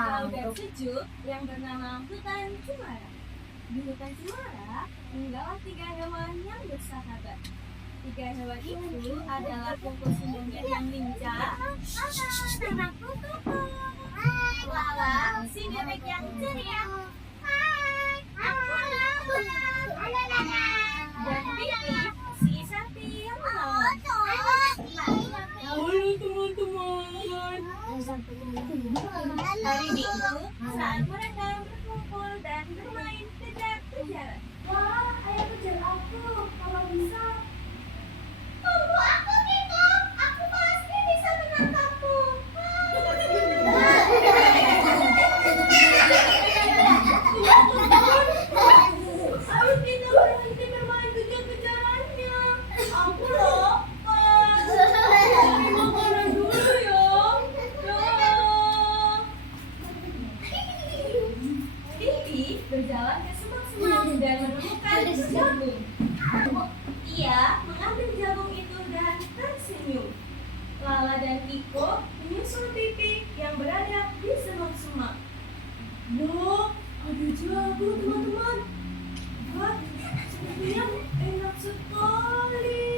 dan sejuk yang bernama hutan cemara. Di hutan cemara tinggallah 3 hewan yang bersahabat. 3 hewan itu adalah kumpul monyet yang lincah, anak kuku, Lala, si bebek yang ceria, dan Pipi, si sapi yang menolong. Halo teman-teman. Hari Minggu, saat mereka berkumpul dan bermain kejar-kejaran. Wah, ayo kejar aku kalau bisa. Tunggu aku, Tito. Aku pasti bisa menangkapmu. Ayo kita berhenti bermain kejar-kejarannya. Aku lapar. Cari makanan dulu ya. Pipi berjalan ke semak-semak dan menemukan jagung. Ia mengambil jagung itu dan tersenyum. Lala dan Tiko menyusul Pipi yang berada di semak-semak. Loh, ada jagung teman-teman. Wah, sepertinya enak sekali.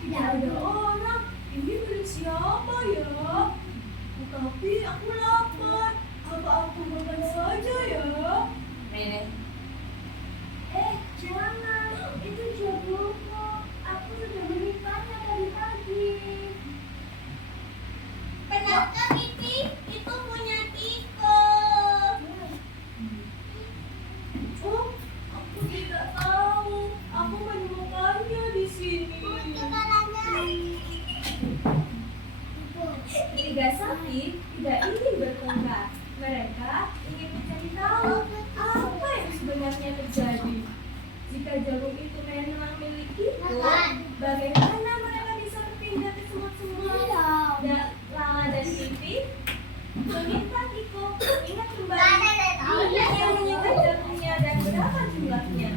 Tidak ada orang. Ini milik siapa ya? Tetapi aku lapar. Apa aku makan saja ya? Jangan. Itu jagungku. Aku sudah menyimpannya dari pagi. Benarkah, Pipi? Itu punya Tiko. Oh, aku tidak tahu. Aku menemukannya di sini. 3 sapi tidak ingin bertengkar. Mereka ingin mencari tahu apa yang sebenarnya terjadi. Jika jagung itu memang milik Tiko, bagaimana mereka bisa berpindah ke semak-semak? Dan Lala dan Pipi meminta Tiko ingat kembali dia yang menyimpan jagungnya dan berapa jumlahnya.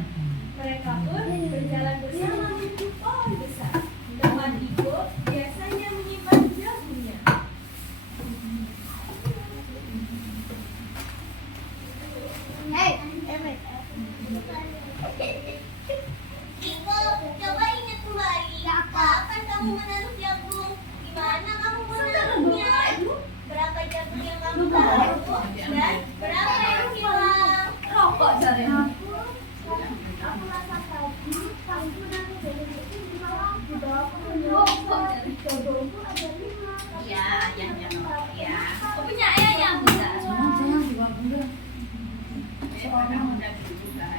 Mereka pun berjalan bersama menuju pohon besar tempat Tiko biasanya menyimpan jagungnya. Tiko, coba ingat kembali. Kapan kamu menaruh jagung? Di mana kamu menaruhnya? Berapa jagung yang kamu taruh? Dan berapa yang hilang? Rokok cari. Aku rasa tadi kamu menaruh jagung itu di bawah jagungku ada 5. Iya, ayahnya. Iya. Kok punya ayahnya bisa? Jangan juga bunda.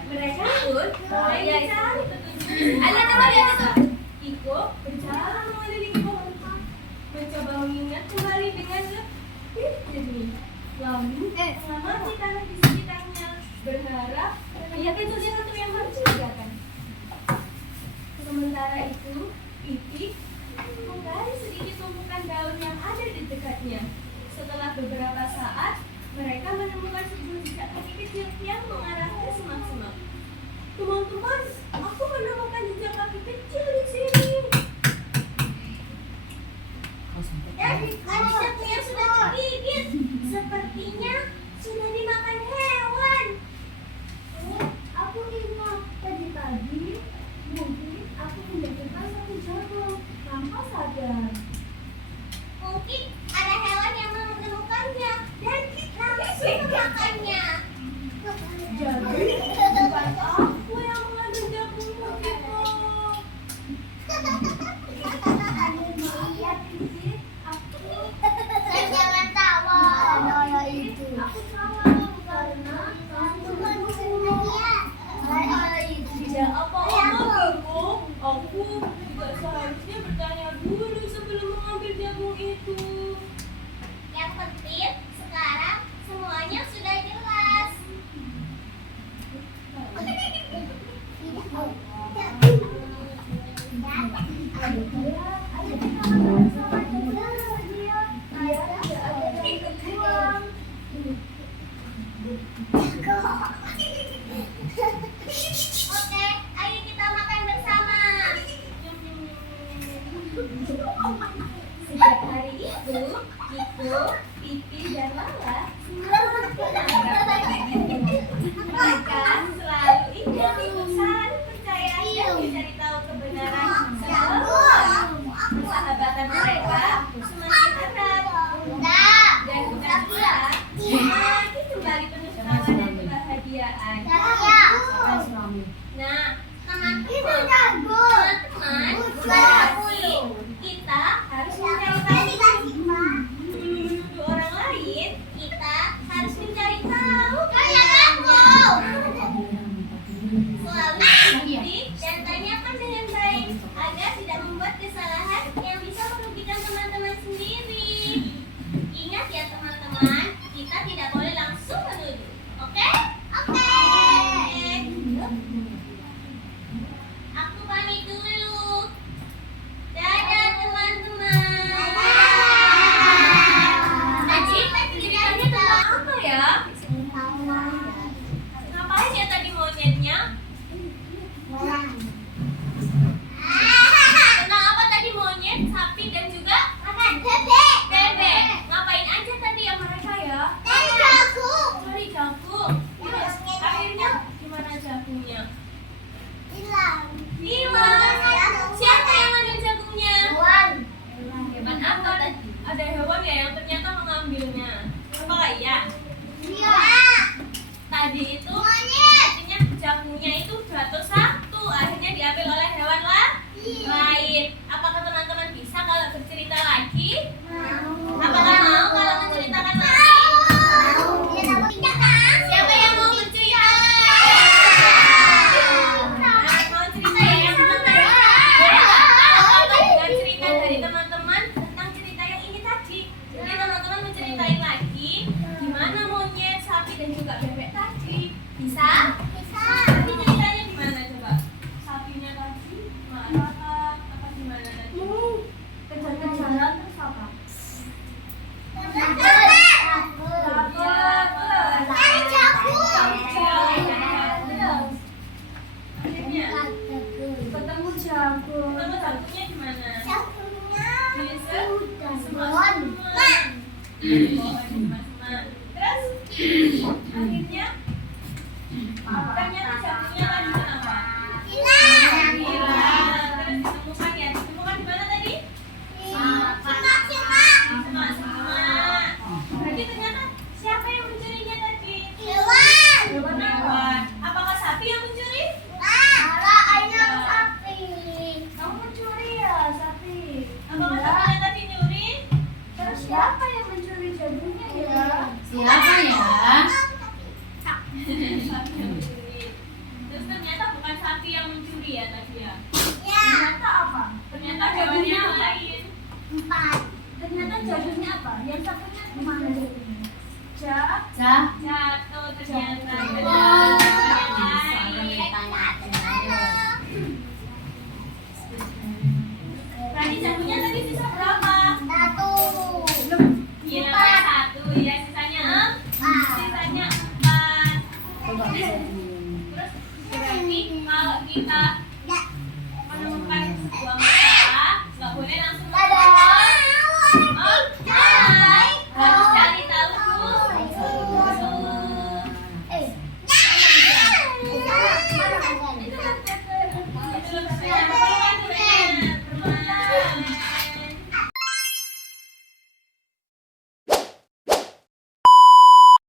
Mereka pun mulai mencari petunjuk. Ayah coba lihat itu. Tiko berjalan mengelilingi pohon, mencoba mengingat kembali dengan lebih jernih. Lalu mengamati tanah di sekitarnya, berharap melihat sesuatu yang mencurigakan. Sementara itu, Pipi menggali sedikit tumpukan daun yang ada di dekatnya. Setelah beberapa saat, mereka menemukan sebuah jejak kaki kecil yang mengarah ke semak-semak. Teman-teman, aku menemukan jejak kaki kecil di sini. Dan ada satu yang sudah tergigit. Sepertinya sudah dimakan hewan. Aku ingat tadi pagi mungkin aku menjatuhkan satu jagung tanpa sadar. Mungkin ada hewan yang menemukannya dan langsung memakannya. Jadi bukan aku yang mengambil jagungmu, Tiko. Lihat ini, aku. Jangan tawa. Aku salah karena kamu tidak apa-apa, Tiko. Aku juga seharusnya bertanya dulu sebelum mengambil jagung itu. Yang penting sekarang semuanya sudah jelas. Oke, ayo kita makan bersama. Sejak hari itu, Kiko, Pipi, dan Lala mereka selalu ingat selalu percaya dan mencari tahu kebenaran setelah persahabatan mereka semakin erat dan bukan pula semakin kembali penuh semangat dan kebahagiaan. Nah, teman-teman, berarti kita harus mencari tahu menuduh orang lain. Kita harus mencari tahu kebenarannya. Selalu ikuti dan tanyakan dengan baik agar tidak membuat kesalahan yang bisa merugikan teman-teman sendiri. Ingat ya teman-teman, kita tidak boleh langsung menuduh. Oke? Oke. Aku pamit dulu. Dadah teman-teman. Tadi ceritanya tentang apa ya? Ngapain ya tadi monyetnya? Tentang apa tadi monyet, sapi dan juga bebek. Ngapain aja tadi ya mereka ya? Cari jagung. Terus akhirnya gimana jagungnya? Hilang. Siapa yang ambil jagungnya? Hewan apa tadi? Ada hewan ya yang ternyata mengambilnya. Apakah iya? Tadi itu akhirnya jagungnya itu jatuh satu, akhirnya diambil oleh hewan lain. Apakah teman-teman bisa kalau bercerita lagi? Apakah mau kalau menceritakan lagi? Siapa yang mau bercerita? Mau cerita ya yang teman-teman? Apa dengan cerita dari teman-teman tentang cerita yang ini tadi? Jadi teman-teman menceritain lagi gimana monyet, sapi dan juga bebek tadi. Bisa? Tapi ceritanya gimana coba? Sapinya tadi marah apa gimana tadi? Kejar-kejaran terus apa? Akhirnya ketemu jagungnya gimana? Bisa semua. Terus akhirnya ternyata jagungnya tadi kenapa? Hilang. Terus ditemukan ya? Ditemukan di mana tadi? Semak. Berarti ternyata siapa yang mencurinya tadi? Hewan apa? Apakah sapi yang mencuri? Kamu mencuri ya sapi? Apakah sapinya tadi nyuri? Terus siapa yang mencuri jagungnya ya? Siapa ya? Sapi yang mencuri. Terus ternyata bukan sapi yang mencuri ya tadi ya? Ternyata apa? Ternyata hewan yang lain. Ternyata jagungnya apa? Yang satunya kemana jagungnya? Jatuh ternyata.